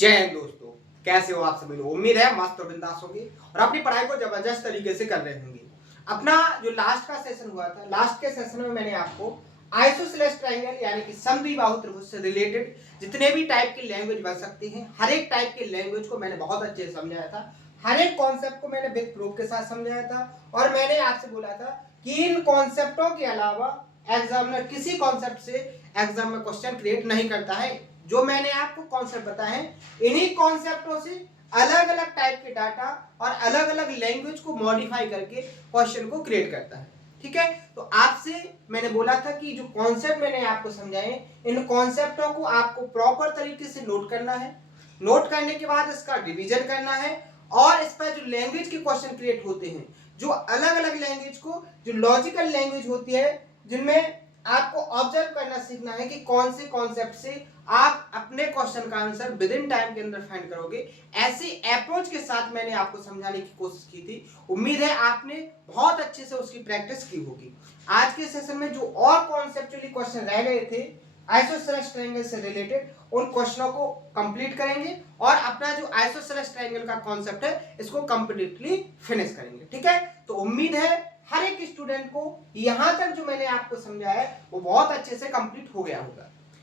जय हिंद दोस्तों, कैसे हो आप सभी लोग। उम्मीद है मस्त और बिंदास होंगे और अपनी पढ़ाई को जबरदस्त तरीके से कर रहे होंगे। अपना जो लास्ट का सेशन हुआ था, लास्ट के सेशन में मैंने आपको आइसोसेलेस ट्रायंगल यानी कि समद्विबाहु त्रिभुज से रिलेटेड जितने भी टाइप की लैंग्वेज बन सकती हैं, हर एक टाइप की लैंग्वेज को मैंने बहुत अच्छे से समझाया था। हर एक कॉन्सेप्ट को मैंने विद प्रूफ के साथ समझाया था और मैंने आपसे बोला था कि इन कॉन्सेप्टों के अलावा एग्जामिनर किसी कॉन्सेप्ट से एग्जाम में क्वेश्चन क्रिएट नहीं करता है। जो मैंने आपको कॉन्सेप्ट बताए हैं, इन्हीं कॉन्सेप्टों से अलग अलग टाइप के डाटा और अलग अलग लैंग्वेज को मॉडिफाई करके क्वेश्चन को क्रिएट करता है। ठीक है, तो आपसे मैंने बोला था कि जो कॉन्सेप्ट मैंने आपको समझाए, इन कॉन्सेप्टों को आपको प्रॉपर तरीके से नोट करना है। नोट करने के बाद इसका रिवीजन करना है और इस पर जो लैंग्वेज के क्वेश्चन क्रिएट होते हैं, जो अलग अलग लैंग्वेज को, जो लॉजिकल लैंग्वेज होती है, जिनमें आपको ऑब्जर्व करना सीखना है कि कौन से कॉन्सेप्ट से आप अपने क्वेश्चन का आंसर विद इन टाइम के अंदर फाइंड करोगे। ऐसी अप्रोच के साथ मैंने आपको समझाने की कोशिश की थी। उम्मीद है आपने बहुत अच्छे से उसकी प्रैक्टिस की होगी। आज के सेशन में जो और कॉन्सेप्चुअली क्वेश्चन रह गए थे आइसोसेलेस ट्रायंगल से रिलेटेड, उन क्वेश्चनों को कंप्लीट करेंगे और अपना जो आइसोसेलेस ट्रायंगल का कॉन्सेप्ट है इसको कंप्लीटली फिनिश करेंगे। ठीक है, तो उम्मीद है हर एक स्टूडेंट को यहां तक जो मैंने आपको समझाया है वो बहुत अच्छे से कंप्लीट हो गया होगा,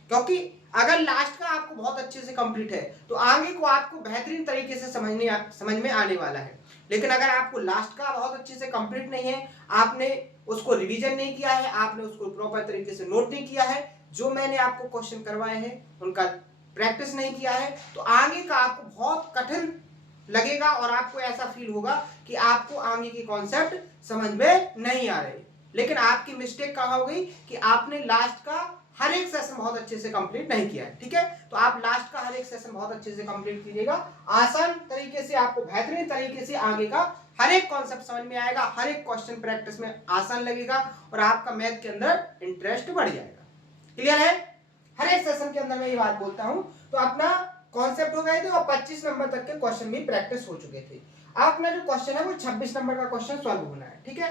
क्योंकि अगर लास्ट का आपको बहुत अच्छे से कंप्लीट है तो आगे को आपको बेहतरीन तरीके से समझ में आने वाला है। लेकिन अगर आपको लास्ट का बहुत अच्छे से कंप्लीट नहीं है, आपने उसको रिवीजन नहीं किया है, आपने उसको प्रॉपर तरीके से नोट नहीं किया है, जो मैंने आपको क्वेश्चन करवाए हैं उनका प्रैक्टिस नहीं किया है, तो आगे का आपको बहुत कठिन लगेगा और आपको ऐसा फील होगा कि आपको आगे के कॉन्सेप्ट समझ में नहीं आ रहे। लेकिन आपकी मिस्टेक कहां हो गई कि आपने लास्ट का हर एक सेशन बहुत अच्छे से कंप्लीट नहीं किया है। ठीक है, तो आप लास्ट का हर एक सेशन बहुत अच्छे से कंप्लीट कीजिएगा। आसान तरीके से आपको बेहतरीन तरीके से आगे का हर एक कॉन्सेप्ट समझ में आएगा, हर एक क्वेश्चन प्रैक्टिस में आसान लगेगा और आपका मैथ के अंदर इंटरेस्ट बढ़ जाएगा। क्लियर है? हर एक सेशन के अंदर मैं ये बात बोलता हूं। तो अपना कॉन्सेप्ट हो गए थे और 25 नंबर तक के क्वेश्चन भी प्रैक्टिस हो चुके थे। अब अपना जो क्वेश्चन है वो 26 नंबर का क्वेश्चन सॉल्व होना है। ठीक है,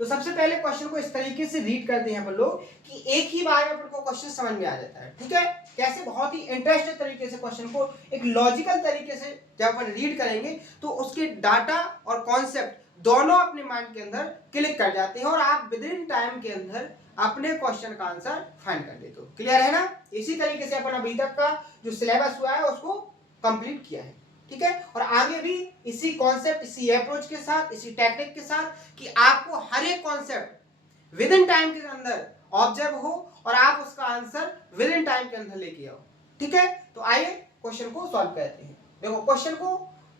तो सबसे पहले क्वेश्चन को इस तरीके से रीड करते हैं अपन लोग कि एक ही बार में अपन को क्वेश्चन समझ में आ जाता है। ठीक है, कैसे बहुत ही इंटरेस्टेड तरीके से क्वेश्चन को एक लॉजिकल तरीके से जब अपन रीड करेंगे तो उसके डाटा और कॉन्सेप्ट दोनों अपने माइंड के अंदर क्लिक कर जाते हैं और आप विद इन टाइम के अंदर अपने क्वेश्चन का आंसर फाइंड कर लेते हो। क्लियर है ना? इसी तरीके से अपन अभी तक का जो सिलेबस हुआ है उसको कंप्लीट किया है। ठीक है, और आगे भी इसी कॉन्सेप्ट, इसी अप्रोच के साथ, इसी टेक्निक के साथ कि आपको हर एक कॉन्सेप्ट विद इन टाइम के अंदर ऑब्जर्व हो और आप उसका आंसर विद इन टाइम के अंदर लेके आओ। ठीक है, तो आइए क्वेश्चन को सॉल्व करते हैं। देखो क्वेश्चन को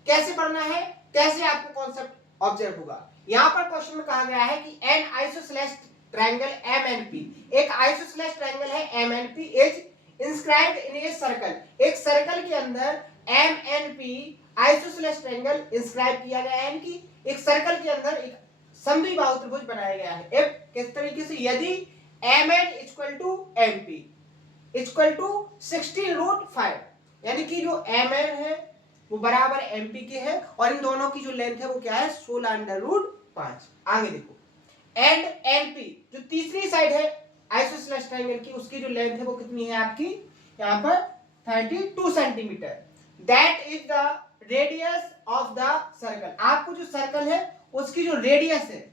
कैसे पढ़ना है, कैसे आपको कॉन्सेप्ट ऑब्जर्व होगा। यहां पर क्वेश्चन में कहा गया है कि एन आइसोसेलेस ट्रायंगल एमएनपी, एक आइसोसेलेस ट्रायंगल है MNP is inscribed in a circle, एक सर्कल के अंदर MNP आइसोसेलेस ट्रायंगल इंस्क्राइब किया गया है। कि एक सर्कल के अंदर एक समद्विबाहु त्रिभुज बनाया गया है। एक किस तरीके से, यदि MN equal to MP equal to 16√5, यानी कि जो MN है वो बराबर MP के है और इन दोनों की जो लेंथ है वो क्या है, 16√5। आगे देखो, एंड NP जो तीसरी साइड है आइसोसेलेस ट्रायंगल की, उसकी जो लेंथ है वो कितनी है आपकी, यहां पर 32 centimetre. That is the radius of the circle. आपको जो सर्कल है उसकी जो रेडियस है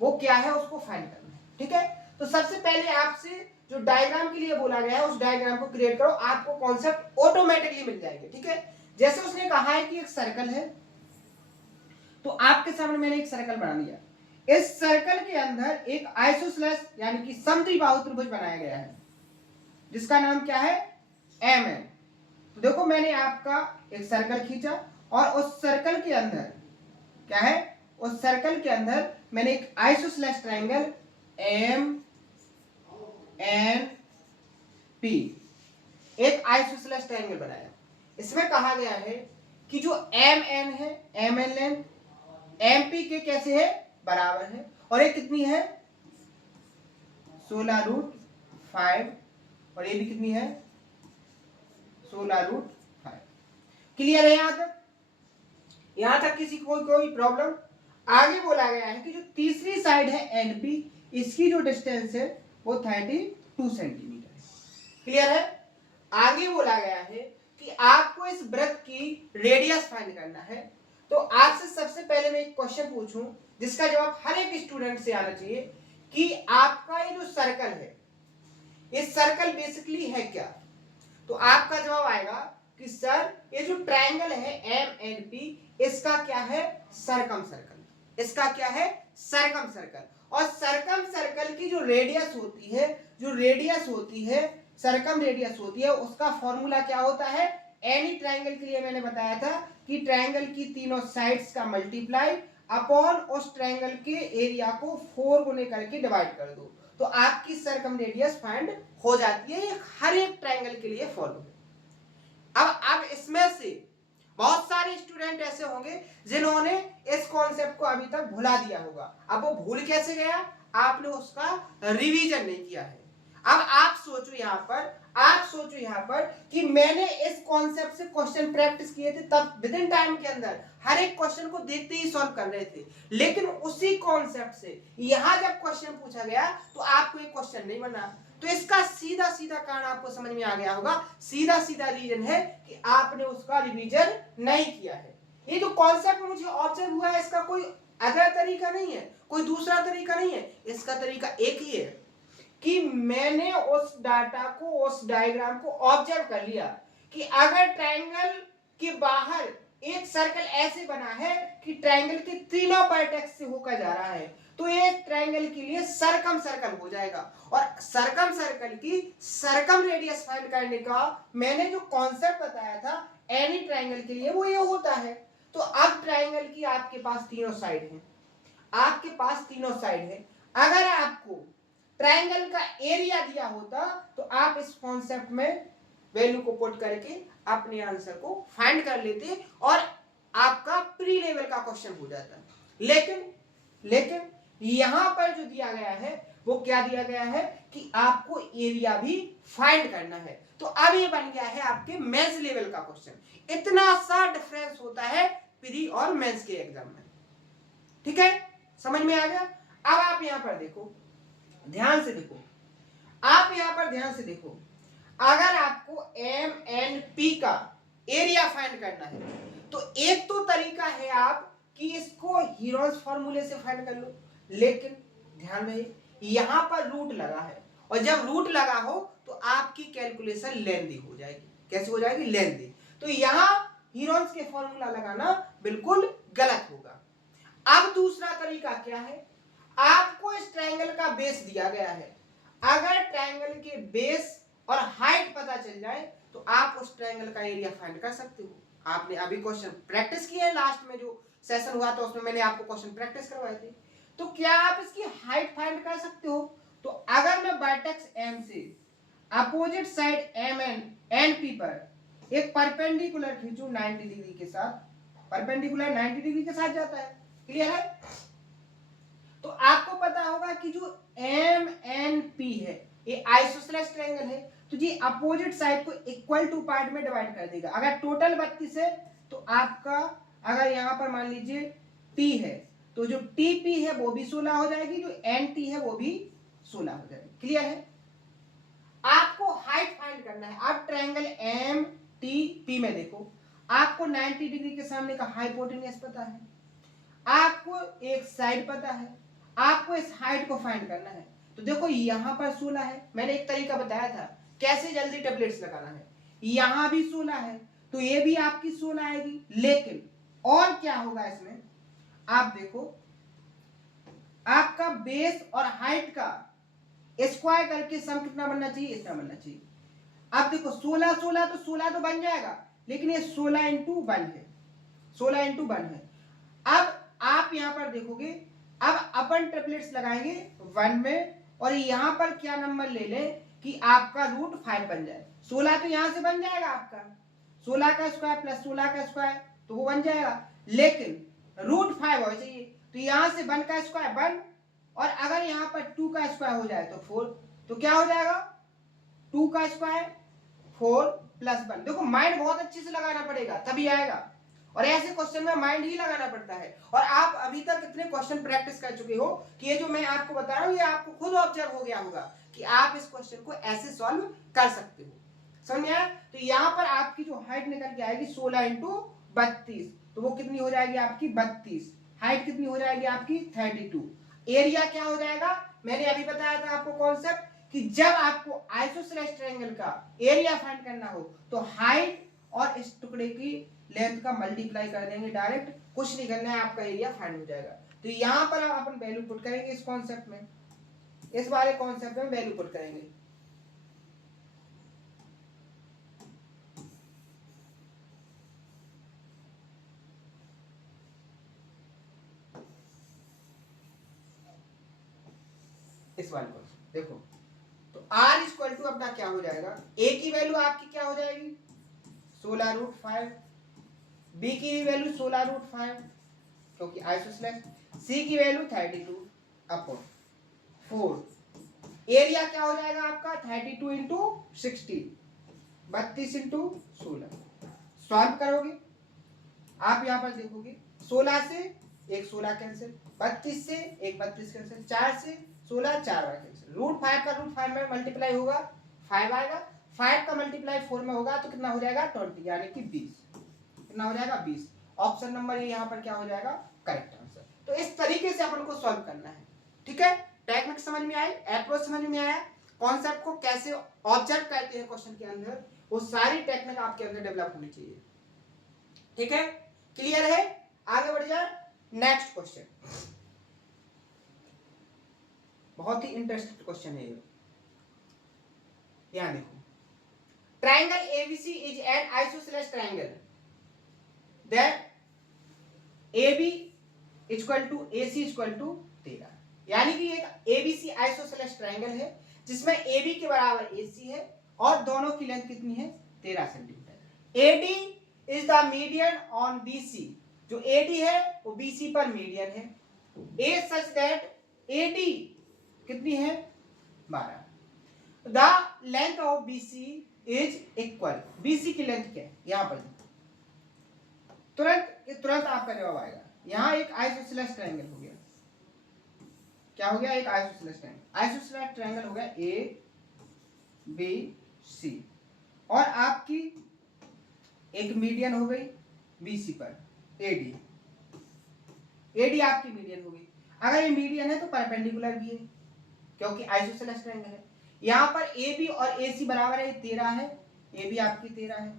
वो क्या है उसको फाइंड करना है। ठीक है, तो सबसे पहले आपसे जो डायग्राम के लिए बोला गया है उस डायग्राम को क्रिएट करो, आपको कॉन्सेप्ट ऑटोमेटिकली मिल जाएंगे। ठीक है, जैसे उसने कहा है कि एक सर्कल है, तो आपके सामने मैंने एक सर्कल बना दिया। इस सर्कल के अंदर एक आइसोसेलेस यानी कि समद्विबाहु त्रिभुज बनाया गया है जिसका नाम क्या है, MN। तो देखो मैंने आपका एक सर्कल खींचा और उस सर्कल के अंदर क्या है, उस सर्कल के अंदर मैंने एक आइसोसेलेस ट्रायंगल MNP, एक आइसोसेलेस ट्रायंगल बनाया। इसमें कहा गया है कि जो MN है, MN लेंथ MP के कैसे है, बराबर है, और ये कितनी है 16√5 और ये भी कितनी है 16√5। क्लियर है यहां तक? यहां तक किसी को कोई प्रॉब्लम? आगे बोला गया है कि जो तीसरी साइड है NP, इसकी जो डिस्टेंस है वो 32 सेंटीमीटर है। क्लियर है? आगे बोला गया है कि कि आपको इस वृत्त की रेडियस फाइंड करना है। तो आपसे सबसे पहले मैं एक क्वेश्चन पूछूं जिसका जवाब हर एक स्टूडेंट से आना चाहिए कि आपका ये जो सर्कल है, ये सर्कल बेसिकली है क्या? तो आपका जवाब आएगा कि सर ये जो ट्रायंगल है एम एंड पी, इसका क्या है? सरकम सर्कल। इसका क्या है? सरकम सर्कल। और सरकम सर्कल की जो रेडियस होती है, सरकम रेडियस होती है, उसका फॉर्मूला क्या होता है? एनी ट्रायंगल के लिए मैंने बताया था कि ट्रायंगल की तीनों साइड्स का मल्टीप्लाई अपॉन उस ट्रायंगल के एरिया को 4 गुने करके डिवाइड कर दो, तो आपकी सरकम रेडियस फाइंड हो जाती है। ये हर एक ट्रायंगल के लिए फॉलो है। अब इसमें से बहुत सारे स्टूडेंट ऐसे होंगे जिन्होंने इस कॉन्सेप्ट को अभी तक भुला दिया होगा। अब वो भूल कैसे गया? आपने उसका रिवीजन नहीं किया है। अब आप सोचो यहाँ पर कि मैंने इस कॉन्सेप्ट से क्वेश्चन प्रैक्टिस किए थे, तब विद इन टाइम के अंदर हर एक क्वेश्चन को देखते ही सॉल्व कर रहे थे, लेकिन उसी कॉन्सेप्ट से यहां जब क्वेश्चन पूछा गया तो आपको एक क्वेश्चन नहीं बना। तो इसका सीधा सीधा कारण आपको समझ में आ गया होगा। सीधा सीधा रीजन है कि आपने उसका रिवीजन नहीं किया है। ये जो कॉन्सेप्ट मुझे ऑब्जर्व हुआ है, इसका कोई अदर तरीका नहीं है, कोई दूसरा तरीका नहीं है। इसका तरीका एक ही है कि मैंने उस डाटा को, उस डायग्राम को ऑब्जर्व कर लिया कि अगर ट्रायंगल के बाहर एक सर्कल ऐसे बना है कि ट्रायंगल के तीनों वर्टेक्स से होकर जा रहा है, तो एक ट्रायंगल के लिए सरकम सर्कल हो जाएगा। और सरकम सर्कल की सरकम रेडियस फाइंड करने का मैंने जो कॉन्सेप्ट बताया था एनी ट्रायंगल के लिए, वो ये होता है। तो अब ट्रायंगल की आपके पास तीनों साइड है, अगर आपको ट्रायंगल का एरिया दिया होता तो आप इस कॉन्सेप्ट में वैल्यू को पुट करके अपने आंसर को फाइंड कर लेते और आपका प्री लेवल का क्वेश्चन हो जाता। लेकिन यहां पर जो दिया गया है वो क्या दिया गया है कि आपको एरिया भी फाइंड करना है। तो अब ये बन गया है आपके मेंस लेवल का क्वेश्चन। इतना सा डिफरेंस होता है प्री और मेंस के एग्जाम में। ठीक है, समझ में आ गया? अब आप यहां पर देखो, ध्यान से देखो, अगर आपको एम एन पी का एरिया फाइंड करना है तो एक तो तरीका है आप कि इसको हीरोस फॉर्मूले से फाइंड कर लो, लेकिन ध्यान रहे यहां पर रूट लगा है, और जब रूट लगा हो तो आपकी कैलकुलेशन लेंदी हो जाएगी। कैसे हो जाएगी? लेंदी। तो यहां हीरोस के फॉर्मूला लगाना बिल्कुल गलत होगा। अब दूसरा तरीका क्या है? आपको इस ट्रायंगल का बेस दिया गया है, अगर ट्रायंगल के बेस और हाइट पता चल जाए तो आप उस ट्रायंगल का एरिया फाइंड कर सकते हो। आपने अभी क्वेश्चन प्रैक्टिस किया है, लास्ट में जो सेशन हुआ था उसमें मैंने आपको क्वेश्चन प्रैक्टिस करवाए थे। तो क्या आप इसकी हाइट फाइंड कर सकते हो? तो अगर मैं वर्टेक्स एम से opposite side M N P पर एक परपेंडिकुलर खींचूं 90 डिग्री के साथ, परपेंडिकुलर 90 डिग्री के साथ जाता है, क्लियर है? तो आपको पता होगा कि जो एम एन पी है ये आइसोसेलेस ट्रायंगल है, तो जी अपोजिट साइड को इक्वल टू पार्ट में डिवाइड कर देगा। अगर टोटल 32 है तो आपका, अगर यहां पर मान लीजिए टी है तो जो टी पी है वो भी 16 हो जाएगी, जो एन टी है वो भी 16 हो जाएगी। क्लियर है? आपको हाइट फाइंड करना है। आप ट्रायंगल एम टी पी में देखो, आपको 90 डिग्री के सामने का हाइपोटेन्यूज पता है, आपको एक साइड पता है, आपको इस हाइट को फाइंड करना है। तो देखो यहां पर 16 है, मैंने एक तरीका बताया था कैसे जल्दी टेबलेट्स लगाना है। यहां भी 16 है तो ये भी आपकी 16 आएगी, लेकिन और क्या होगा इसमें, आप देखो आपका बेस और हाइट का स्क्वायर करके सम कितना बनना चाहिए? इतना बनना चाहिए। अब देखो 16 16 तो 16 तो बन जाएगा, लेकिन ये 16 इंटू 1 है, 16 इंटू 1 है। अब आप यहां पर देखोगे, अब अपन ट्रिपलेट्स लगाएंगे 1 में, और यहां पर क्या नंबर ले ले कि आपका रूट 5 बन जाए। 16 तो यहां से बन जाएगा आपका, 16 का स्क्वायर प्लस 16 का स्क्वायर तो वो बन जाएगा, लेकिन रूट 5 हो चाहिए। तो यहां से 1 का स्क्वायर 1, और अगर यहां पर 2 का स्क्वायर हो जाए तो 4, तो क्या हो जाएगा? 2 का स्क्वायर 4 प्लस 1। देखो माइंड बहुत अच्छे से लगाना पड़ेगा तभी आएगा, और ऐसे क्वेश्चन में माइंड ही लगाना पड़ता है। और आप अभी तक इतने क्वेश्चन प्रैक्टिस कर चुके हो कि ये जो मैं आपको बता रहा हूं ये आपको खुद ऑब्जर्व हो गया होगा कि आप इस क्वेश्चन को ऐसे सॉल्व कर सकते हो। समझ में आया? तो यहाँ पर आपकी जो हाइट निकल के आएगी 16 इंटू 32, तो वो कितनी हो जाएगी आपकी 32। हाइट कितनी हो जाएगी आपकी 32। एरिया क्या हो जाएगा, मैंने अभी बताया था आपको कॉन्सेप्ट कि जब आपको आइसोसेलेस ट्रायंगल का एरिया फाइंड करना हो तो हाइट और इस टुकड़े की लेंथ का मल्टीप्लाई कर देंगे डायरेक्ट, कुछ नहीं करना है, आपका एरिया फाइंड हो जाएगा। तो यहाँ पर अपन वैल्यू पुट करेंगे इस कॉन्सेप्ट में, इस वाले कॉन्सेप्ट में वैल्यू पुट करेंगे। इस वाले कॉन्सेप्ट देखो, तो r इक्वल टू अपना क्या हो जाएगा, a की वैल्यू आपकी क्या हो जाएगी 16√5, b की भी वैल्यू 16√5 क्योंकि आइसोसेलेस, c की वैल्यू 32 अपॉन 4, एरिया क्या हो जाएगा आपका 32 इंटू 60, 32 इंटू 16। सॉल्व करोगे आप यहाँ पर देखोगे 16 से एक 16 कैंसिल, 32 से एक 32 कैंसिल, 4 से 16 4 बार कैंसिल, √5 का √5 में मल्टीप्लाई होगा 5 आएगा, 5 का मल्टीप्लाई 4 में होगा तो कितना हो जाएगा 20 यानी कि 20, कितना हो जाएगा 20। ऑप्शन नंबर यहाँ पर क्या हो जाएगा करेक्ट आंसर। तो इस तरीके से अपन को सॉल्व करना है, ठीक है। टेक्निक समझ में आई, अप्रोच समझ में आया, कॉन्सेप्ट को कैसे ऑब्जर्व करते हैं क्वेश्चन के अंदर, वो सारी टेक्निक आपके अंदर डेवलप होनी चाहिए, ठीक है। क्लियर है, आगे बढ़ जाए नेक्स्ट क्वेश्चन। बहुत ही इंटरेस्टिंग क्वेश्चन है ये, यहां देखो, triangle ABC is an isosceles triangle that AB equal to AC equal to 13, यानी कि एक एबीसी आइसोसेलेस ट्रायंगल है जिसमें AB के बराबर AC है और दोनों की लेंथ कितनी है 13 centimetre. AD is the median on BC, जो AD है वो BC पर मीडियन है। A सच दैट AD कितनी है 12। The length of BC is equal, BC की लेंथ क्या है यहां पर तुरंत आपका जवाब आएगा। यहां एक आइसोसेलेस ट्रायंगल हो गया, क्या हो गया एक आइसोसेलेस ट्रायंगल, आइसोसेलेस ट्रायंगल हो गया ABC और आपकी एक मीडियन हो गई BC पर AD आपकी मीडियन हो गई। अगर ये मीडियन है तो परपेंडिकुलर भी है क्योंकि आइसोसेलेस ट्रायंगल है। यहां पर AB और AC बराबर है 13 है, AB आपकी 13 है,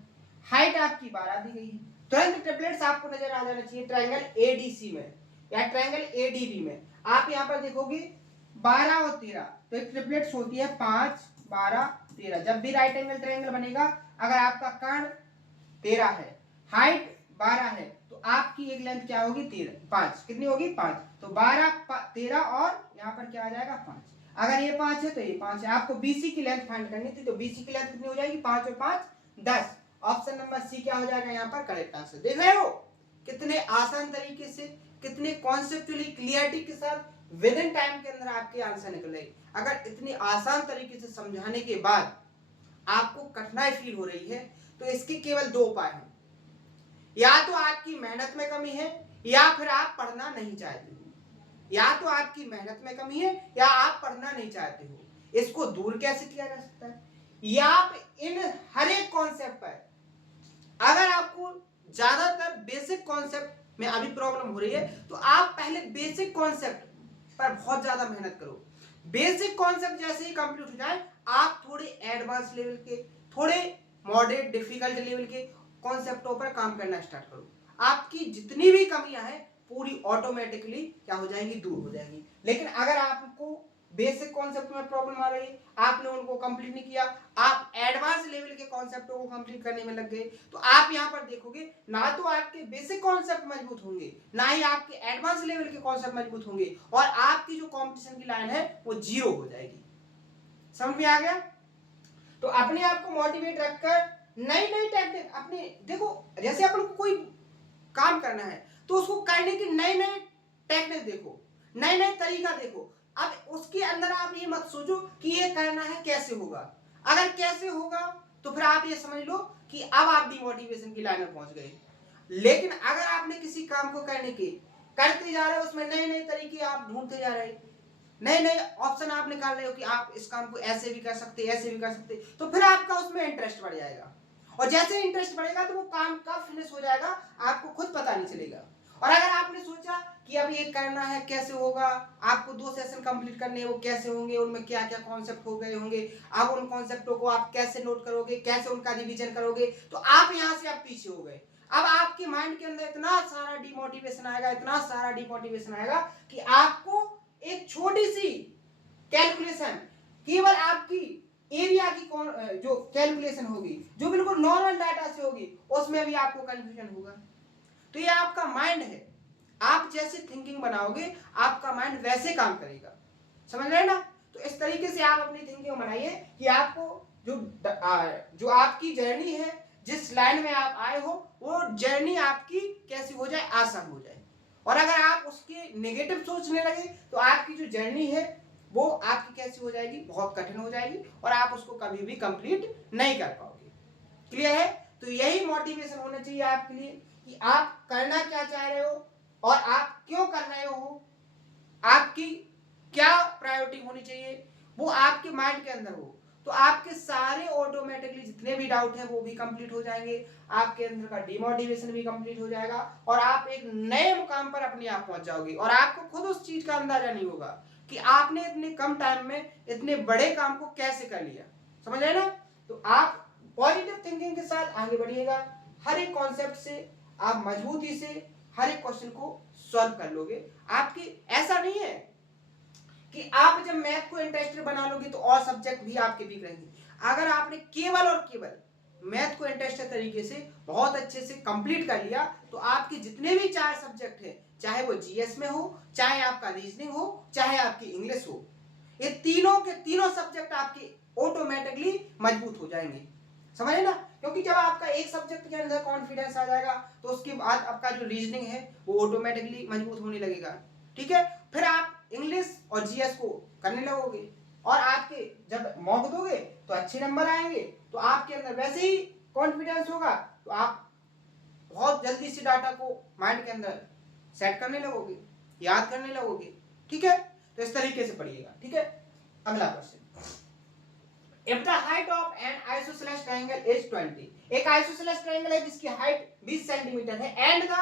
हाइट आपकी 12 दी गई है। तुरंत ट्रिपलेट्स आपको नजर आ जाना चाहिए ट्रायंगल ADC में या ट्रायंगल ADB में। आप यहां पर देखोगे 12 और 13 तो एक ट्रिपलेट्स होती है 5 12 13। जब भी राइट एंगल ट्रायंगल बनेगा अगर आपका कर्ण 13 है, हाइट 12 है तो आपकी एक लेंथ क्या होगी 5, कितनी होगी 5, तो 12 13 और यहाँ पर क्या आ जाएगा 5। अगर ये 5 है तो ये 5 है। आपको BC की लेंथ फाइंड करनी थी तो BC की लेंथ कितनी हो जाएगी 5 और 5 10। ऑप्शन नंबर C क्या हो जाएगा यहाँ पर करेक्ट आंसर। देख रहे हो कितने आसान तरीके से, कितने कॉन्सेप्चुअली क्लियरिटी के साथ विद इन टाइम के अंदर आपके आंसर निकल रहे। अगर इतनी आसान तरीके से समझाने के बाद आपको कठिनाई फील हो रही है तो इसके केवल दो उपाय हैं, या तो आपकी मेहनत में कमी है या फिर आप पढ़ना नहीं चाहते हो। या तो आपकी मेहनत में कमी है या आप पढ़ना नहीं चाहते हो। इसको दूर कैसे किया जा सकता है, या आप इन हर एक कॉन्सेप्ट पर, अगर आपको ज्यादातर बेसिक कॉन्सेप्ट में अभी प्रॉब्लम हो रही है तो आप पहले बेसिक कॉन्सेप्ट पर बहुत ज्यादा मेहनत करो। बेसिक कॉन्सेप्ट जैसे ही कंप्लीट हो जाए आप थोड़े एडवांस लेवल के, थोड़े मॉडरेट डिफिकल्ट लेवल के कॉन्सेप्टों पर काम करना स्टार्ट करो। आपकी जितनी भी कमियां हैं पूरी ऑटोमेटिकली क्या हो जाएंगी, दूर हो जाएंगी। लेकिन अगर आपको बेसिक कॉन्सेप्ट में प्रॉब्लम आ रही है, आपने उनको कंप्लीट नहीं किया, आप एडवांस लेवल के कॉन्सेप्टों को कंप्लीट करने में लग गए, तो आप यहां पर देखोगे ना तो आपके बेसिक कॉन्सेप्ट मजबूत होंगे ना ही आपके एडवांस लेवल के कॉन्सेप्ट मजबूत होंगे और आपकी जो कंपटीशन की लाइन है वो जीरो हो जाएगी। समझ में आ गया? तो अपने आप को मोटिवेट रखकर नई नई टेक्निक अपने देखो, जैसे अपन को कोई काम करना है तो उसको करने की नई नई टेक्निक देखो, नए नए तरीका देखो। अब उसके अंदर आप ये मत सोचो कि ये करना है कैसे होगा, अगर कैसे होगा तो फिर आप ये समझ लो कि अब आप डिमोटिवेशन की लाइन में पहुंच गए। लेकिन अगर आपने किसी काम को करने के करते जा रहे हो, उसमें नए नए तरीके आप ढूंढते जा रहे नए नए ऑप्शन आप निकाल रहे हो कि आप इस काम को ऐसे भी कर सकते, ऐसे भी कर सकते, तो फिर आपका उसमें इंटरेस्ट बढ़ जाएगा। और जैसे इंटरेस्ट बढ़ेगा तो वो काम कब फिनिश हो जाएगा आपको खुद पता नहीं चलेगा। और अगर आपने सोचा कि अब ये करना है, कैसे होगा, आपको 2 सेशन कंप्लीट करने हैं, वो कैसे होंगे, उनमें क्या क्या कॉन्सेप्ट हो गए होंगे, अब उन कॉन्सेप्टों को आप कैसे नोट करोगे, कैसे उनका रिवीजन करोगे, तो आप यहाँ से आप पीछे हो गए। अब आपके माइंड के अंदर इतना सारा डिमोटिवेशन आएगा, इतना सारा डिमोटिवेशन आएगा कि आपको एक छोटी सी कैलकुलेशन, केवल आपकी एरिया की जो कैलकुलेशन होगी, जो बिल्कुल नॉर्मल डाटा से होगी, उसमें भी आपको कंफ्यूजन होगा। तो ये आपका माइंड है, आप जैसे थिंकिंग बनाओगे आपका माइंड वैसे काम करेगा, समझ रहे हैं ना। तो इस तरीके से आप अपनी थिंकिंग बनाइए कि आपको जो आपकी जर्नी है, जिस लाइन में आप आए हो, वो जर्नी आपकी कैसी हो जाए, आसान हो जाए। और अगर आप उसके नेगेटिव सोचने लगे तो आपकी जो जर्नी है वो आपकी कैसी हो जाएगी, बहुत कठिन हो जाएगी और आप उसको कभी भी कंप्लीट नहीं कर पाओगे। क्लियर है। तो यही मोटिवेशन होना चाहिए आपके लिए कि आप करना क्या चाह रहे हो और आप क्यों कर रहे हो, आपकी क्या प्रायोरिटी होनी चाहिए, वो आपके माइंड के अंदर हो, तो आपके सारे ऑटोमेटिकली जितने भी डाउट हैं वो भी कंप्लीट हो जाएंगे, आपके अंदर का डिमोटिवेशन भी कंप्लीट हो जाएगा और आप एक नए मुकाम पर अपने आप पहुंच जाओगे और आपको खुद उस चीज का अंदाजा नहीं होगा कि आपने इतने कम टाइम में इतने बड़े काम को कैसे कर लिया, समझ रहे ना। तो आप पॉजिटिव थिंकिंग के साथ आगे बढ़िएगा, हर एक कॉन्सेप्ट से आप मजबूती से हर एक क्वेश्चन को सॉल्व कर लोगे। आपकी ऐसा नहीं है कि आप जब मैथ को इंटरेस्टेड बना लोगे तो और सब्जेक्ट भी आपके वीक रहेंगे। अगर आपने केवल और केवल मैथ को इंटरेस्टेड तरीके से बहुत अच्छे से कंप्लीट कर लिया तो आपके जितने भी 4 सब्जेक्ट हैं, चाहे वो जीएस में हो, चाहे आपका रीजनिंग हो, चाहे आपकी इंग्लिश हो, ये तीनों के तीनों सब्जेक्ट आपके ऑटोमेटिकली मजबूत हो जाएंगे, समझे ना। क्योंकि जब आपका एक सब्जेक्ट के अंदर कॉन्फिडेंस आ जाएगा तो उसके बाद आपका जो रीजनिंग है वो ऑटोमेटिकली मजबूत होने लगेगा, ठीक है। फिर आप इंग्लिश और जीएस को करने लगोगे और आपके जब मॉक दोगे तो अच्छे नंबर आएंगे, तो आपके अंदर वैसे ही कॉन्फिडेंस होगा, तो आप बहुत जल्दी से डाटा को माइंड के अंदर सेट करने लगोगे, याद करने लगोगे, ठीक है। तो इस तरीके से पढ़िएगा, ठीक है। अगला question, if the height of an isosceles triangle is 20, एक आइसोसेलेस ट्रायंगल है जिसकी हाइट 20 सेंटीमीटर है एंड द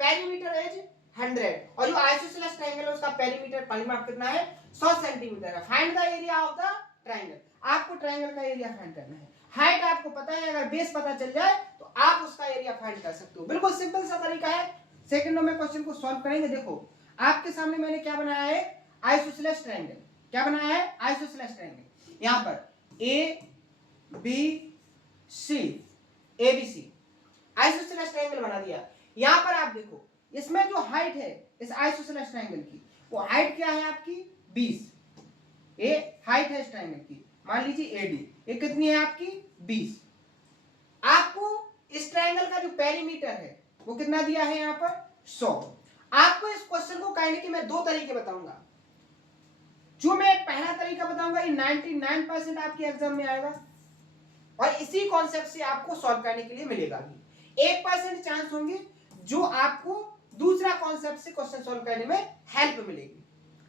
पेरीमीटर इज 100, और जो आइसोसेलेस ट्रायंगल है उसका पेरीमीटर परिमाप कितना है, 100 सेंटीमीटर है। Find the area of the triangle, आपको ट्रायंगल का एरिया फाइंड करना है। हाइट आपको पता है, अगर बेस पता चल जाए तो आप उसका एरिया फाइंड कर सकते हो, बिल्कुल सिंपल सा तरीका है। सेकंडों में क्वेश्चन को सॉल्व करेंगे। देखो आपके सामने मैंने क्या बनाया है, आइसोसेलेस ट्रायंगल, क्या बनाया है, आइसोसेलेस ट्रायंगल। यहां पर A B C, A B C isosceles triangle बना दिया। यहां पर आप देखो इसमें जो हाइट है इस आइसोसेलेस ट्रायंगल की, वो हाइट क्या है आपकी 20, ये हाइट है इस ट्रायंगल की, मान लीजिए एडी, ये कितनी है आपकी 20। आपको इस ट्रायंगल का जो पेरीमीटर है वो कितना दिया है यहां पर 100। आपको इस क्वेश्चन को करने के मैं 2 तरीके बताऊंगा। जो मैं पहला तरीका बताऊंगा ये 99% आपके एग्जाम में आएगा और इसी कॉन्सेप्ट से आपको सॉल्व करने के लिए मिलेगा भी। 1% चांस होंगे जो आपको दूसरा कॉन्सेप्ट से क्वेश्चन सॉल्व करने में हेल्प मिलेगी,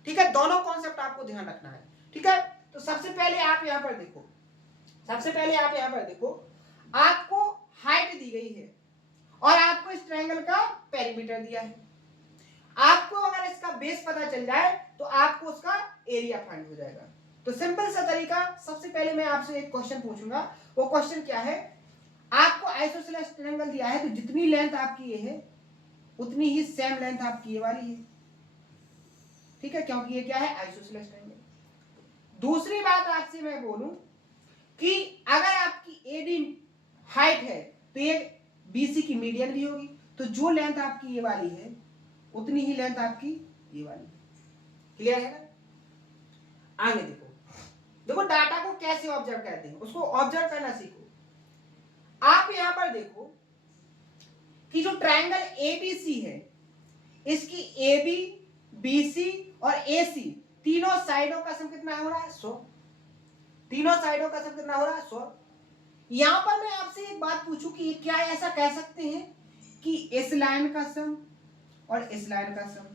ठीक है। दोनों कॉन्सेप्ट आपको ध्यान रखना है, ठीक है। तो सबसे पहले आप यहां पर देखो, सबसे पहले आप यहां पर देखो, आपको हाइट दी गई है और आपको इस ट्रायंगल का पेरीमीटर दिया है। आपको अगर इसका बेस पता चल जाए तो आपको उसका एरिया फाइंड हो जाएगा। तो सिंपल सा तरीका, सबसे पहले मैं आपसे एक क्वेश्चन पूछूंगा, वो क्वेश्चन क्या है, आपको आइसोसेलेस ट्रायंगल दिया है तो जितनी लेंथ आपकी ये है उतनी ही सेम लेंथ आपकी ये वाली है, ठीक है, क्योंकि ये क्या है, आइसोसेलेस ट्रायंगल। दूसरी बात आपसे मैं बोलूं कि अगर आपकी एडी हाइट है तो ये बीसी की मीडियन भी होगी, तो जो लेंथ आपकी ये वाली है उतनी ही लेंथ आपकी ये वाली। क्लियर है ना। आगे देखो, देखो डाटा को कैसे ऑब्जर्व करते हैं, उसको ऑब्जर्व करना सीखो। आप यहां पर देखो कि जो ट्रायंगल एबीसी है इसकी एबी, बीसी और एसी तीनों साइडों का सम कितना हो रहा है 100, तीनों साइडों का सम कितना हो रहा है 100। यहां पर मैं आपसे एक बात पूछूं कि क्या ऐसा कह सकते हैं कि इस लाइन का सम और इस लाइन का सम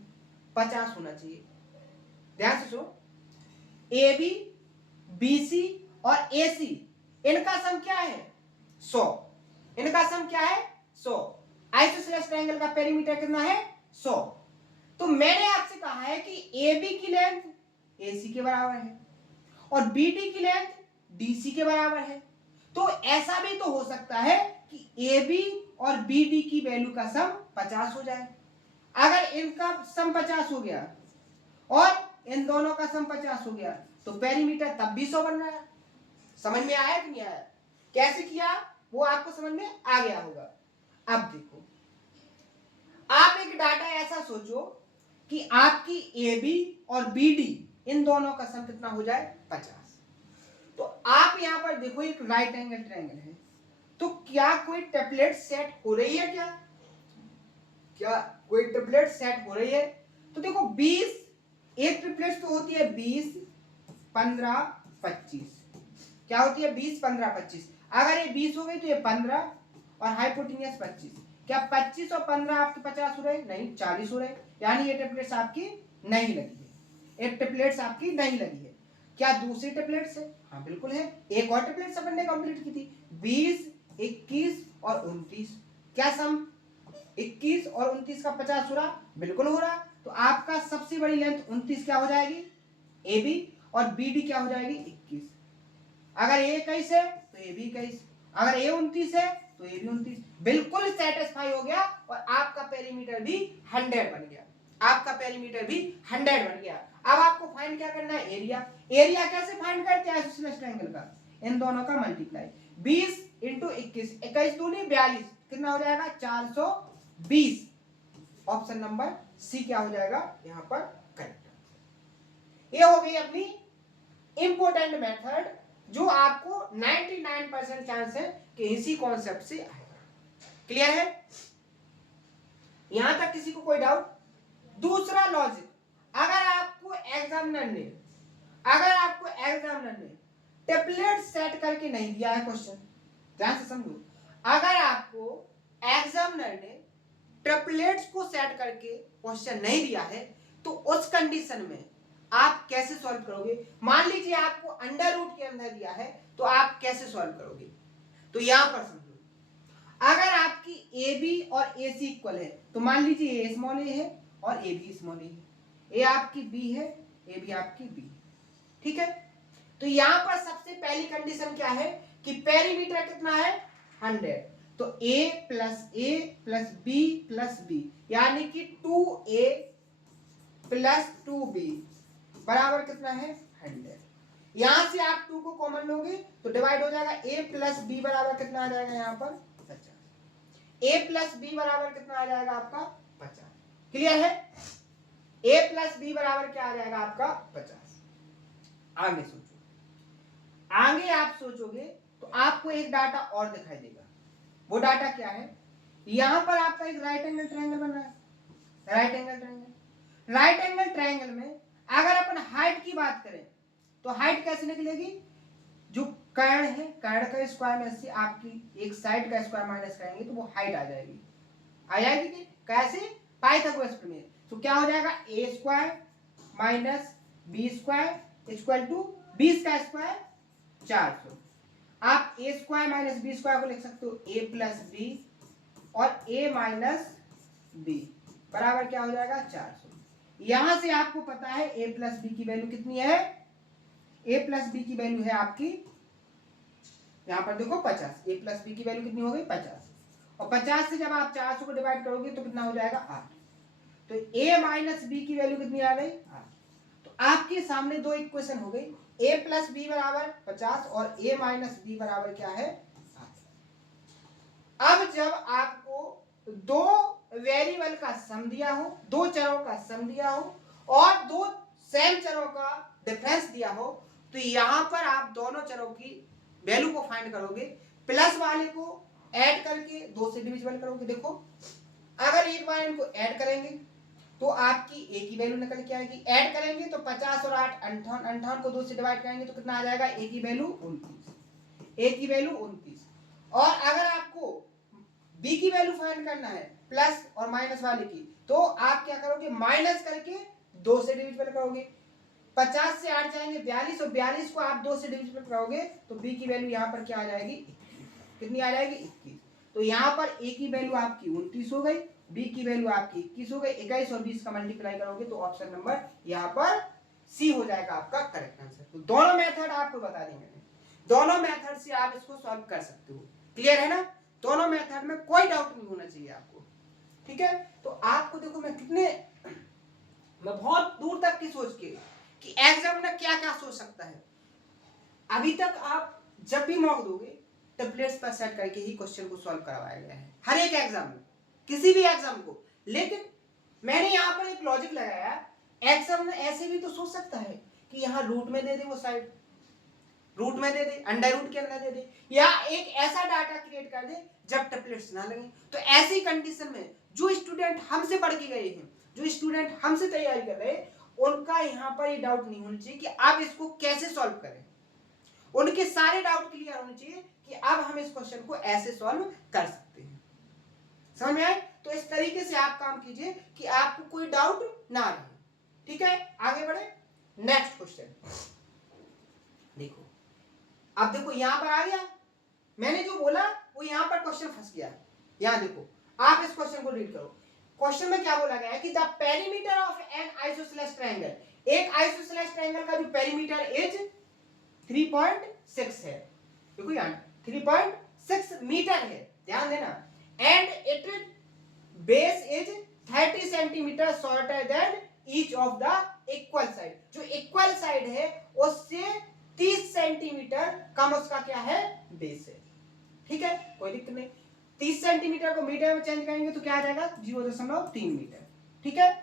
50 होना चाहिए। ध्यान से सुनो, ए बी, बी सी और ए सी, इनका सम क्या है 100। इनका सम क्या है 100। आइसोसेलेस ट्रायंगल का पेरीमीटर कितना है 100। तो मैंने आपसे कहा है कि ए बी की लेंथ ए सी के बराबर है और बी डी की लेंथ डी सी के बराबर है। तो ऐसा भी तो हो सकता है कि ए बी और बी डी की वैल्यू का सम 50 हो जाए। अगर इनका सम 50 हो गया और इन दोनों का सम 50 हो गया तो पेरीमीटर तब भी 100 बन रहा है। समझ में आया कि नहीं आया? कैसे किया वो आपको समझ में आ गया होगा। अब देखो, आप एक डाटा ऐसा सोचो कि आपकी ए बी और बी डी इन दोनों का सम कितना हो जाए 50। तो आप यहां पर देखो एक राइट एंगल ट्रायंगल है, तो क्या कोई ट्रिपलेट सेट हो रही है? क्या कोई ट्रिपलेट सेट हो रही है? तो देखो 20, एक ट्रिपलेट तो होती है 20, 15, 25। क्या होती है 20, 15, 25। अगर ये 20 हो गई तो ये 15 और हाइपोटेन्यूस 25। क्या 25 और 15 आपके 50 हो रहे? नहीं, 40 हो रहे। यानी ये ट्रिपलेट्स आपकी नहीं लगी है। एक ट्रिपलेट्स आपकी नहीं लगी है। क्या दूसरी ट्रिपलेट्स है? हाँ बिल्कुल है। एक और ट्रिपलेट्स अपन ने कंप्लीट की थी 20, 21 और 29। क्या सम 21 और 29 का 50 हो रहा? बिल्कुल हो रहा। तो आपका सबसे बड़ी लेंथ 29 क्या हो जाएगी ए बी और बी डी क्या हो जाएगी 21। अगर ए 21 है तो ए बी 21, अगर ए 29 है तो ए बी 29। बिल्कुल सेटिस्फाई हो गया और आपका पेरीमीटर भी 100 बन गया। आपका पेरीमीटर भी 100 बन गया। अब आपको फाइंड क्या करना है? एरिया। एरिया कैसे फाइंड करते हैं आइसोसेलेस ट्रायंगल का? इन दोनों का मल्टीप्लाई 20 इंटू 21, 21 दूनी 42, कितना हो जाएगा 420। ऑप्शन नंबर सी क्या हो जाएगा यहां पर करेक्ट। ये हो गई अपनी इंपोर्टेंट मेथड जो आपको 99% चांस है कि इसी कॉन्सेप्ट से आएगा। क्लियर है? यहां तक किसी को कोई डाउट? दूसरा लॉजिक, अगर आपको एग्जामिनर ने टेम्पलेट सेट करके नहीं दिया है, क्वेश्चन ध्यान से समझो, अगर आपको एग्जामिनर ने ट्रिपलेट्स को सेट करके क्वेश्चन नहीं दिया है तो उस कंडीशन में आप कैसे सॉल्व करोगे? मान लीजिए आपको अंडर रूट के अंदर दिया है तो आप कैसे सॉल्व करोगे? तो यहां पर समझो, अगर आपकी ए बी और ए सी इक्वल है तो मान लीजिए ए स्मॉल ए है और ए बी स्मॉल ए है। ए आपकी बी है, ए बी आपकी बी, ठीक है? तो यहां पर सबसे पहली कंडीशन क्या है कि पेरीमीटर कितना है 100। तो a plus B plus B यानी कि 2a प्लस 2b बराबर कितना है 100। यहां से आप 2 को कॉमन लोगे तो डिवाइड हो जाएगा, a प्लस बी बराबर कितना आ जाएगा यहां पर 50। a प्लस बी बराबर कितना आ जाएगा आपका 50। क्लियर है? a प्लस बी बराबर क्या आ जाएगा आपका 50। आगे सोचो, आगे आप सोचोगे तो आपको एक डाटा और दिखाई देगा। वो डाटा क्या है? यहां पर आपका एक राइट एंगल ट्रायंगल बन रहा है। राइट एंगल ट्रायंगल में अगर अपन हाइट की बात करें तो हाइट कैसे निकलेगी? जो कर्ण है, कर्ण का स्क्वायर में से आपकी एक साइड का स्क्वायर माइनस करेंगे तो वो हाइट आ जाएगी। कि कैसे? पाइथागोरस प्रमेय। तो क्या हो जाएगा A square minus B square equal to 20 का स्क्वायर 400। आप A square minus B square को लिख सकते हो ए प्लस बी और ए माइनस बी बराबर क्या हो जाएगा 400। यहां से आपको पता है ए प्लस बी की वैल्यू कितनी है? ए प्लस बी की वैल्यू है आपकी यहां पर देखो 50। ए प्लस बी की वैल्यू कितनी हो गई 50 और 50 से जब आप 400 को डिवाइड करोगे तो कितना हो जाएगा 8। तो a माइनस बी की वैल्यू कितनी आ गई 8। तो आपके सामने दो इक्वेशन हो गई, a प्लस बी बराबर 50 और a माइनस बी बराबर क्या है 8। अब जब आपको दो वेरिएबल का सम दिया हो, दो चरों का सम दिया हो और दो सेम चरों का डिफरेंस दिया हो तो यहां पर आप दोनों चरों की वैल्यू को फाइंड करोगे, प्लस वाले को ऐड करके 2 से डिविजिबल करोगे। देखो अगर एक बार इनको ऐड करेंगे तो आपकी a की वैल्यू निकल के आएगी। ऐड करेंगे तो 50 और 8 58, 58 को 2 से डिवाइड करेंगे तो कितना आ जाएगा a की वैल्यू 29। a की वैल्यू 29। और अगर आपको b की वैल्यू फाइंड करना है प्लस और माइनस वाले की तो आप क्या करोगे माइनस करके 2 से डिविजिबल करोगे। 50 से 8 जाएंगे 42 और 42 को आप 2 से डिविजिबल करोगे तो b की वैल्यू यहाँ पर क्या आ जाएगी, कितनी आ जाएगी 21। तो यहाँ पर a की वैल्यू आपकी 29 हो गई, b की वैल्यू आपकी 21 हो गई। 21 और 20 का मल्टीप्लाई करोगे तो ऑप्शन नंबर यहाँ पर सी हो जाएगा आपका करेक्ट आंसर। तो दोनों मेथड आपको बता दी मैंने, दोनों मेथड से आप इसको सॉल्व कर सकते हो। क्लियर है ना? दोनों मेथड में कोई डाउट नहीं होना चाहिए आपको। ठीक है, तो आपको देखो मैं बहुत दूर तक की सोच के कि एग्जाम में क्या क्या सोच सकता है। अभी तक आप जब भी मॉक दोगे टेम्पलेट्स पर सेट करके ही क्वेश्चन को सॉल्व करवाया गया है हर एक एग्जाम में, किसी भी एग्जाम को। लेकिन मैंने यहाँ पर एक लॉजिक लगाया, एग्जाम में ऐसे भी तो सोच सकता है कि यहाँ रूट में दे दे, वो साइड रूट में दे दे, अंडर रूट के अंदर दे दे, या एक ऐसा डाटा क्रिएट कर दे जब टेम्पलेट्स ना लगे। तो ऐसी कंडीशन में जो स्टूडेंट हमसे पढ़ के गए हैं, जो स्टूडेंट हमसे तैयारी कर रहे हैं, उनका यहाँ पर ये डाउट नहीं होना चाहिए कि आप इसको कैसे सॉल्व करें। उनके सारे डाउट क्लियर होने चाहिए कि अब हम इस क्वेश्चन को ऐसे सॉल्व कर सकते हैं। समझ में आए? तो इस तरीके से आप काम कीजिए कि आपको कोई डाउट ना रहे। ठीक है, आगे बढ़े। नेक्स्ट क्वेश्चन देखो, अब देखो यहां पर आ गया, मैंने जो बोला वो यहां पर क्वेश्चन फंस गया। यहां देखो, आप इस क्वेश्चन को रीड करो। क्वेश्चन में क्या बोला गया है कि the perimeter of N isosceles triangle, एक आइसोसेलेस ट्रायंगल का जो पेरीमीटर इज 3.6 है। देखो यहां 3.6 मीटर है, ध्यान देना। And it base is 30 centimetre shorter than each of the equal side, जो इक्वल साइड है उससे 30 सेंटीमीटर कम उसका क्या है, बेस है। ठीक है, कोई दिक्कत नहीं। 30 सेंटीमीटर को मीटर में चेंज करेंगे तो क्या आ जाएगा 0.3 मीटर। ठीक है,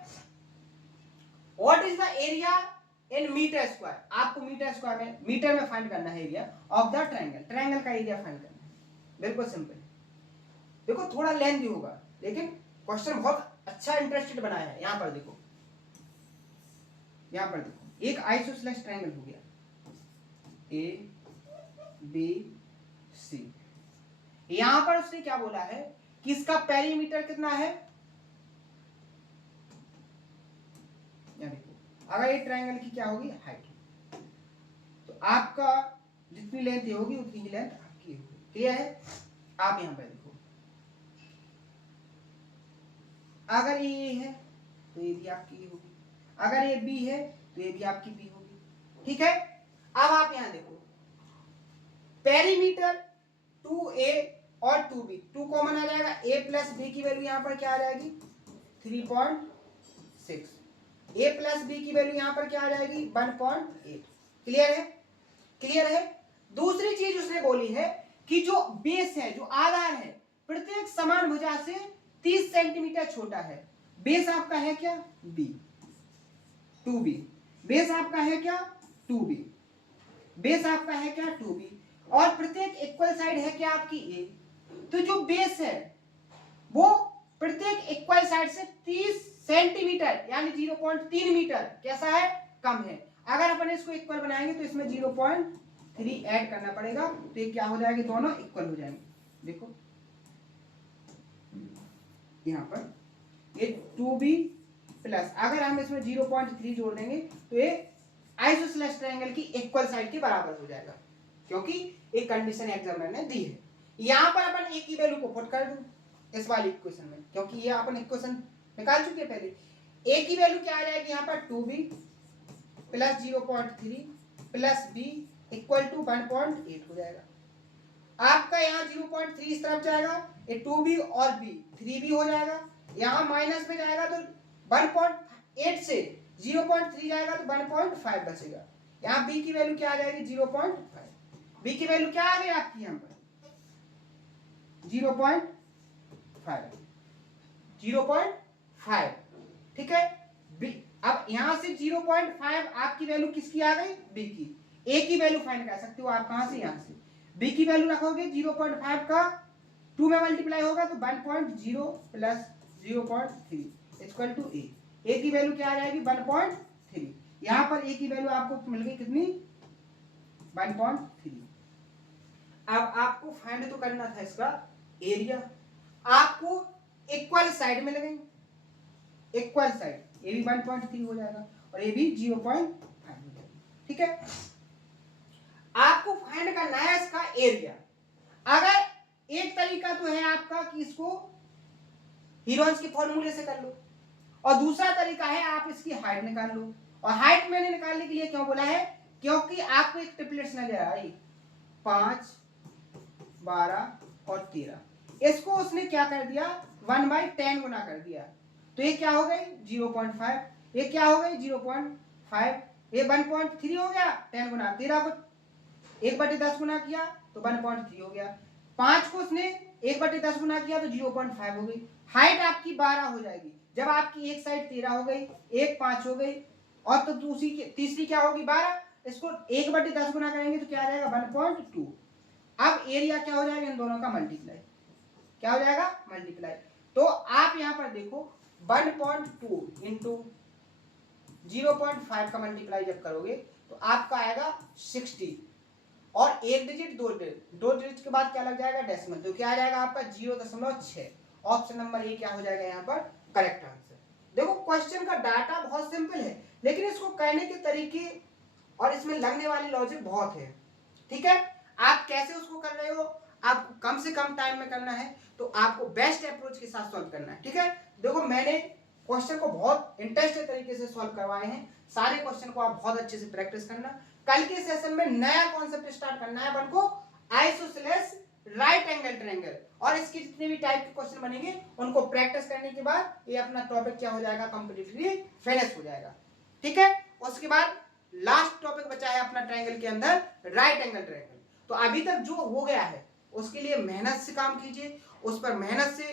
what is the area in metre square, आपको मीटर में फाइंड करना है area of the triangle, triangle का एरिया फाइंड करना है। बिल्कुल सिंपल। देखो थोड़ा लेंथी होगा लेकिन क्वेश्चन बहुत अच्छा इंटरेस्टेड बनाया है। यहां पर देखो, यहां पर देखो, एक आइसोसेलेस ट्रायंगल हो गया ए बी सी। यहां पर उसने क्या बोला है कि इसका पेरीमीटर कितना है। देखो, अगर ये ट्रायंगल की क्या होगी, हाइट, तो आपका जितनी लेंथ होगी उतनी ही लेंथ आपकी होगी। क्लियर है? आप यहां पर देखो, अगर ये है तो ये भी आपकी होगी, अगर ये बी है तो ये भी आपकी बी होगी। ठीक है, अब आप यहां देखो, पेरीमीटर 2a और 2b, 2 कॉमन आ जाएगा, a प्लस b की वैल्यू यहां पर क्या आ जाएगी 3.6, a प्लस b की वैल्यू यहां पर क्या आ जाएगी 1.8। क्लियर है? क्लियर है। दूसरी चीज उसने बोली है कि जो बेस है, जो आधार है, प्रत्येक समान भुजा से 30 सेंटीमीटर छोटा है। बेस आपका है क्या b, 2b, बेस आपका है क्या 2b, बेस आपका है क्या 2b, और प्रत्येक इक्वल साइड है क्या आपकी a। तो जो बेस है वो प्रत्येक इक्वल साइड से 30 सेंटीमीटर यानी 0.3 मीटर कैसा है, कम है। अगर अपन इसको इक्वल बनाएंगे तो इसमें 0.3 ऐड करना पड़ेगा, तो ये क्या हो जाएगी, दोनों इक्वल हो जाएंगे। देखो यहां पर ये 2b प्लस, अगर हम इसमें 0.3 जोड़ देंगे तो ये आइसोसेलेस ट्रायंगल की इक्वल साइड के बराबर हो जाएगा, क्योंकि एक कंडीशन एग्जामिनर ने दी है। यहां पर अपन a की वैल्यू को पुट कर दूं इस वाली इक्वेशन में, क्योंकि ये अपन इक्वेशन निकाल चुके पहले। a की वैल्यू क्या आ जाएगी यहां पर 2b प्लस 0.3 प्लस b इक्वल टू 1.8 हो जाएगा। आपका यहाँ 0.3 इस तरफ जाएगा, ये 2b और b 3b हो जाएगा। यहाँ माइनस में जाएगा तो 1.8 से 0.3 जाएगा तो 1.5 बचेगा। यहाँ b की वैल्यू क्या आ जाएगी 0.5, b की वैल्यू क्या आ गई आपकी यहाँ पर 0.5। ठीक है, b, अब यहाँ से 0.5 आपकी वैल्यू किसकी आ गई, b की। a की वैल्यू फाइंड कर सकते हो आप कहां से, यहाँ से। b की वैल्यू रखोगे 0.5 का 2 में मल्टीप्लाई होगा तो 1.0 प्लस 0.3 इक्वल टू a की वैल्यू क्या आ जाएगी 1.3। यहाँ पर a की वैल्यू आपको मिल गई कितनी 1.3। अब आपको फाइंड तो करना था इसका एरिया। आपको इक्वल साइड में लगेंगे, इक्वल साइड, ये भी 1.3 हो जाएगा और ये भी 0.5 हो ठीक है। आपको फाइंड करना है इसका एरिया। अगर एक तरीका तो है आपका कि इसको हीरोन्स के फॉर्मूले से कर लो, और दूसरा तरीका है आप इसकी हाइट निकाल लो। और हाइट मैंने निकालने के लिए क्यों बोला है, क्योंकि आपको एक ट्रिपलेट्स नजर आई 5, 12 और 13, इसको उसने क्या कर दिया 1/10 गुना कर दिया, तो ये क्या हो गई 0.5, ये क्या हो गई 0.5, ये 1.3 हो गया 10 गुना, 13 को 1/10 गुना किया तो 1.3 हो गया, 5 को उसने 1/10 गुना किया तो 0.5 हो गई। हाइट आपकी 12 हो जाएगी जब आपकी एक साइड 13 हो गई, एक 5 हो गई, और तो दूसरी तीसरी क्या होगी 12, इसको 1/10 गुना करेंगे तो क्या आ जाएगा 1.2। अब एरिया क्या हो जाएगा इन दोनों का मल्टीप्लाई, क्या हो जाएगा मल्टीप्लाई। तो आप यहां पर देखो 1.2 इंटू 0.5 का मल्टीप्लाई जब करोगे तो आपका आएगा 60, और एक डिजिट दो डिजिट के बाद क्या लग जाएगा डेसिमल, तो क्या आ जाएगा आपका 0.6। ऑप्शन नंबर ए क्या हो जाएगा यहाँ पर करेक्ट आंसर। देखो क्वेश्चन का डाटा बहुत सिंपल है, लेकिन इसको करने के तरीके और इसमें लगने वाली लॉजिक बहुत है, ठीक है। आप कैसे उसको कर रहे हो, आपको कम से कम टाइम में करना है तो आपको बेस्ट अप्रोच के साथ सॉल्व करना है, ठीक है। देखो मैंने क्वेश्चन को बहुत इंटरेस्टिंग तरीके से सॉल्व करवाए हैं, सारे क्वेश्चन को आप बहुत अच्छे से प्रैक्टिस करना। कल के सेशन में नया कॉन्सेप्ट स्टार्ट करना है अपन को, आइसोसेलेस राइट एंगल ट्रायंगल, और इसके जितने भी टाइप के क्वेश्चन बनेंगे उनको प्रैक्टिस करने के बाद ये अपना टॉपिक क्या हो जाएगा कंप्लीटली फिनिश हो जाएगा, ठीक है। उसके बाद लास्ट टॉपिक बचा है अपना ट्रायंगल के अंदर राइट एंगल ट्रायंगल। तो अभी तक जो हो गया है उसके लिए मेहनत से काम कीजिए, उस पर मेहनत से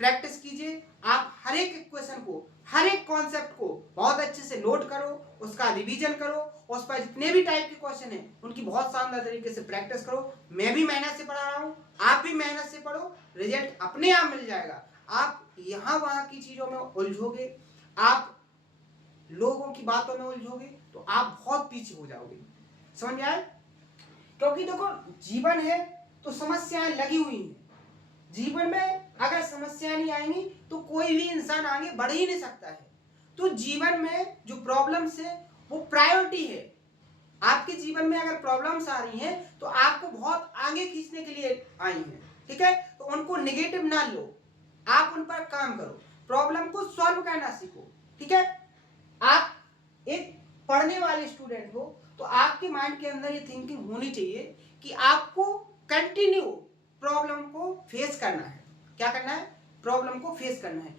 प्रैक्टिस कीजिए। आप हर एक इक्वेशन को, हर एक कॉन्सेप्ट को बहुत अच्छे से नोट करो, उसका रिवीजन करो, उस पर जितने भी टाइप के क्वेश्चन हैं उनकी बहुत शानदार तरीके से प्रैक्टिस करो। मैं भी मेहनत से पढ़ा रहा हूँ, आप भी मेहनत से पढ़ो, रिजल्ट अपने आप मिल जाएगा। आप यहाँ वहाँ की चीजों में उलझोगे, आप लोगों की बातों में उलझोगे तो आप बहुत पीछे हो जाओगे, समझ में आए। क्योंकि देखो जीवन है तो समस्याएं लगी हुई हैं, जीवन में अगर समस्याएं नहीं आएंगी तो कोई भी इंसान आगे बढ़ ही नहीं सकता है। तो जीवन में जो प्रॉब्लम्स है वो प्रायोरिटी है। आपके जीवन में अगर प्रॉब्लम्स आ रही हैं तो आपको बहुत आगे खींचने के लिए आई हैं, ठीक है। तो उनको नेगेटिव ना लो, आप उन पर काम करो, प्रॉब्लम को सॉल्व करना सीखो, ठीक है। आप एक पढ़ने वाले स्टूडेंट हो तो आपके माइंड के अंदर ये थिंकिंग होनी चाहिए कि आपको कंटिन्यू प्रॉब्लम को फेस करना है। क्या करना है, प्रॉब्लम को फेस करना है।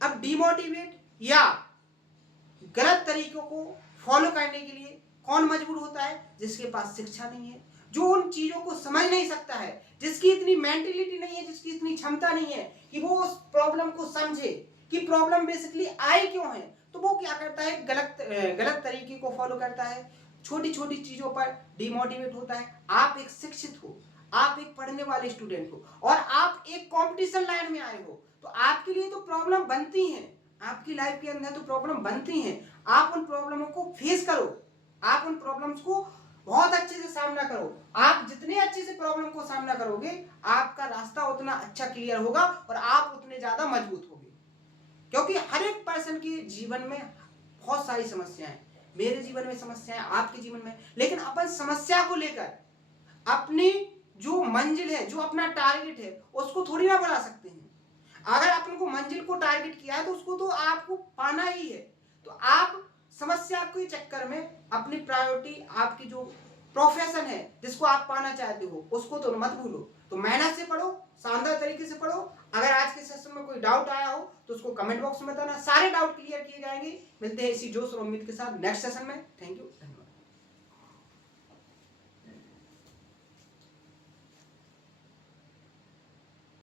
अब डिमोटिवेट या गलत तरीकों को फॉलो करने के लिए कौन मजबूर होता है, जिसके पास शिक्षा नहीं है, जो उन चीजों को समझ नहीं सकता है, जिसकी इतनी मेंटेलिटी नहीं है, जिसकी इतनी क्षमता नहीं है कि वो उस प्रॉब्लम को समझे कि प्रॉब्लम बेसिकली आई क्यों है। तो वो क्या करता है, गलत तरीके को फॉलो करता है, छोटी छोटी चीजों पर डिमोटिवेट होता है। आप एक शिक्षित हो, आप एक पढ़ने वाले स्टूडेंट हो, और आप एक कंपटीशन लाइन में आए हो, तो आपके लिए तो प्रॉब्लम बनती हैं, आपकी लाइफ के अंदर तो प्रॉब्लम बनती हैं। आप उन प्रॉब्लमों को फेस करो, आप उन प्रॉब्लम्स को बहुत अच्छे से सामना करो। आप जितने अच्छे से प्रॉब्लम को सामना करोगे आपका रास्ता उतना अच्छा क्लियर होगा और आप उतने ज्यादा मजबूत होगे। क्योंकि हर एक पर्सन के जीवन में बहुत सारी समस्याएं, मेरे जीवन में समस्याएं, आपके जीवन में, लेकिन अपन समस्या को लेकर अपनी जो मंजिल है, जो अपना टारगेट है, उसको थोड़ी ना बढ़ा सकते हैं। अगर अपन को मंजिल को टारगेट किया है तो उसको तो आपको पाना ही है। तो आप समस्या के चक्कर में अपनी प्रायोरिटी, आपकी जो प्रोफेशन है जिसको आप पाना चाहते हो उसको तो मत भूलो। तो मेहनत से पढ़ो, शानदार तरीके से पढ़ो। अगर आज के सेशन में कोई डाउट आया हो तो उसको कमेंट बॉक्स में बताना, सारे डाउट क्लियर किए जाएंगे। मिलते हैं इसी जोश और उम्मीद के साथ नेक्स्ट सेशन में। Thank you.